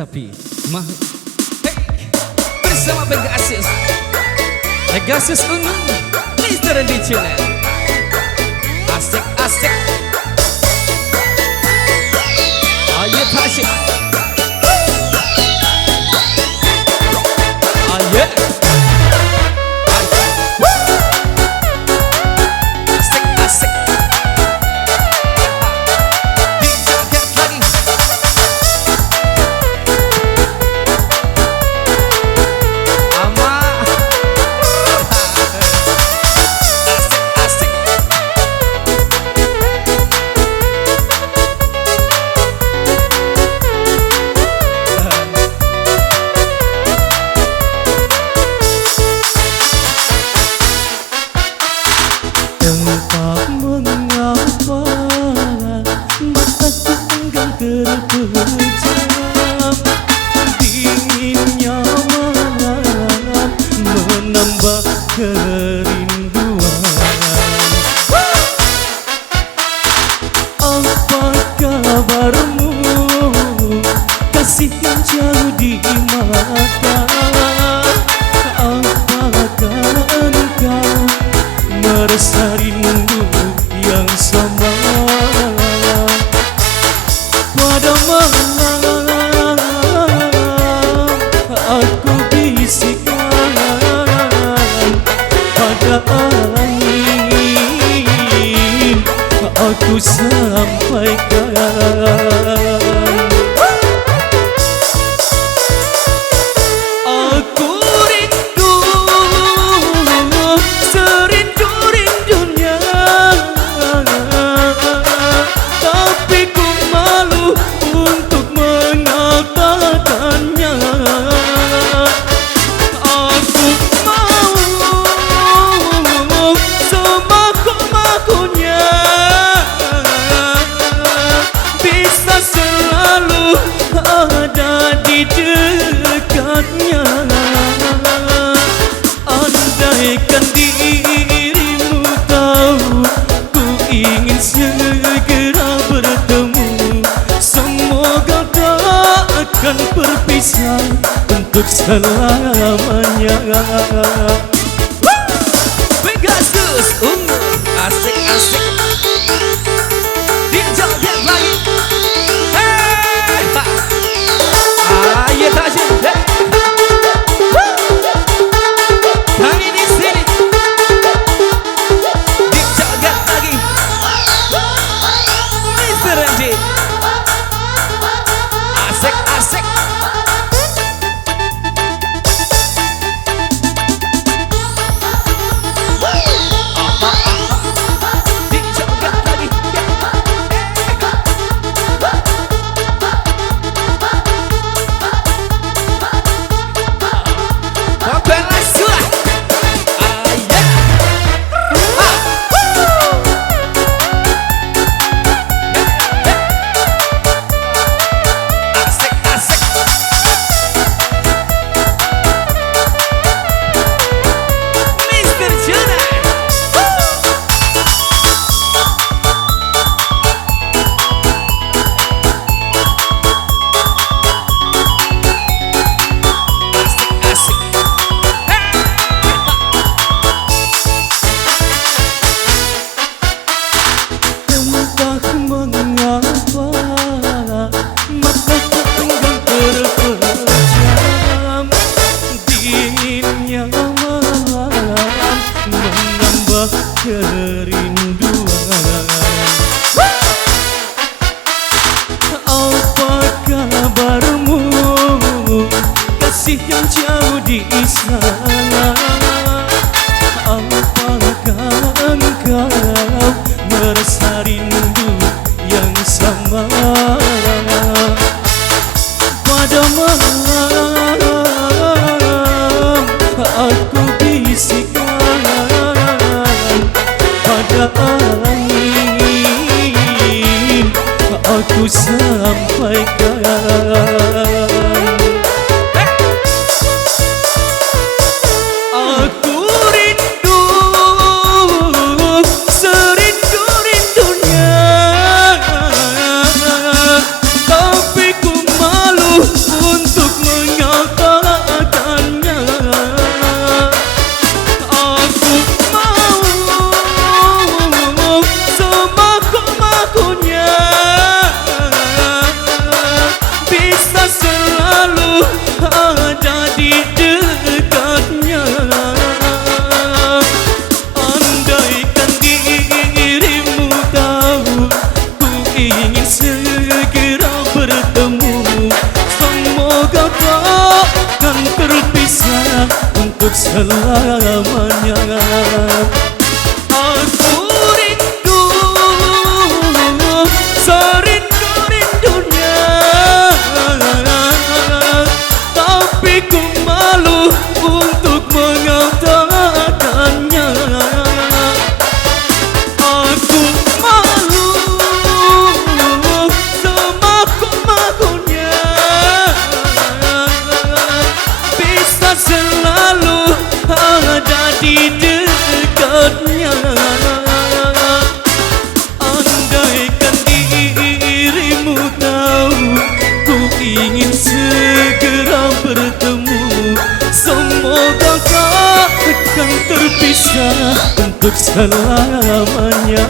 Sapi mah hey, bersama Pegasus Ungu Mr. Randy Channel. Asik ayo tasik ayo asik dijaga lagi ama asik Entah mengapa mataku enggan terpejam, dinginnya malam menambah kerinduan. Apa kabarmu, kasih yang jauh di mata? Apakah engkau merasa rindu yang sama? Pada malam aku bisikkan, pada angin aku sampaikan. Aku rindu, serindu-rindunya, tapi ku malu untuk mengatakannya. Aku mau semaku-makunya bisa selalu ada di dekatnya. Andaikan dirimu tahu, ku ingin segera bertemu. Semoga tak akan berpisah untuk selamanya. Pegasus Ungu asik dijaga lagi hey ayo tasik kami di sini dijaga lagi Mr. Randy. Asik dijaga lagi Pokoknya suah ayo asik Mr. Channel. Asik Entah mengapa mataku enggan terpejam, dinginnya malam menambah kerinduan. Apa kabarmu, kasih yang jauh di sana? Apakah engkau merasa rindu yang sama? Pada malam aku bisikkan, pada angin aku sampaikan. Aku rindu, serindu-rindunya, tapi ku malu selamanya. Aku rindu, serindu-rindunya, tapi ku malu untuk mengatakannya. Aku malu semaku-makunya, bisa selalu ada di dekatnya. Andaikan dirimu tahu, ku ingin segera bertemu. Semoga takkan terpisah untuk selamanya.